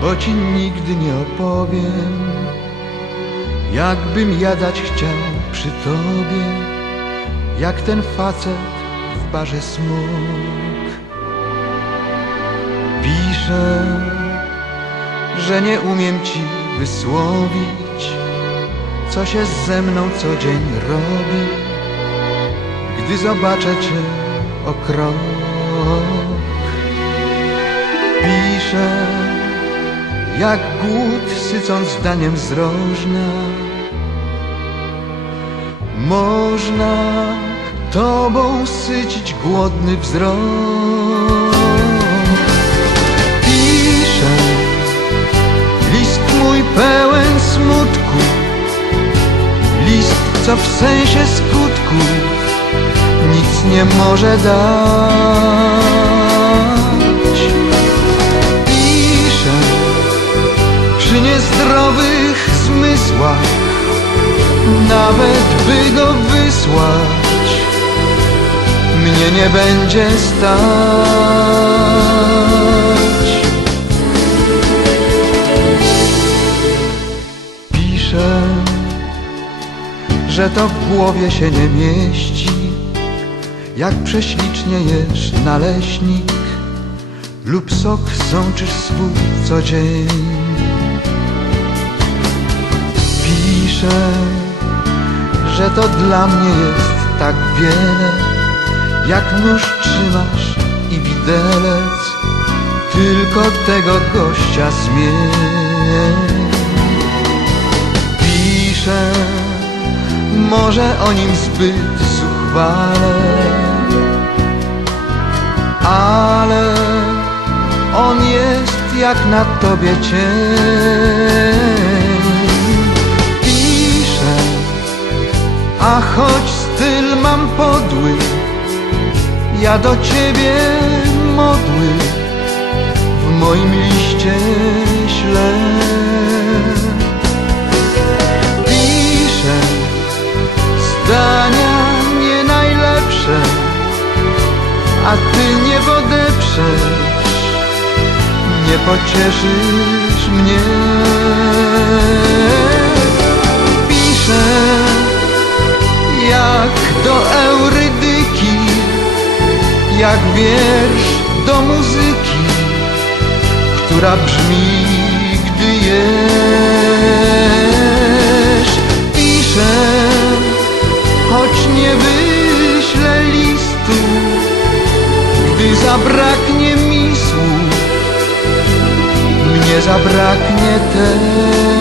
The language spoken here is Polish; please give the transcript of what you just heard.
bo ci nigdy nie opowiem, jakbym jadać chciał przy tobie, jak ten facet w barze smok. Piszę, że nie umiem ci wysłowić, co się ze mną co dzień robi, gdy zobaczę cię o Piszę, jak głód sycąc zdaniem zrożna. Można tobą sycić głodny wzrok. Piszę, list mój pełen smutku, list, co w sensie skutku nic nie może dać. Niezdrowych zmysłach, nawet by go wysłać, mnie nie będzie stać. Piszę, że to w głowie się nie mieści, jak prześlicznie jesz naleśnik lub sok sączysz swój co Że to dla mnie jest tak wiele, jak nóż trzymasz i widelec, tylko tego gościa zmień. Piszę, może o nim zbyt zuchwale, ale on jest jak na tobie cień. A choć styl mam podły, ja do ciebie modły w moim liście ślę. Piszę zdania nie najlepsze, a ty nie podeprzesz, nie pocieszysz mnie. Eurydyki, jak wiersz do muzyki, która brzmi, gdy jesz. Piszę, choć nie wyślę listu, gdy zabraknie mi słów, mnie zabraknie też.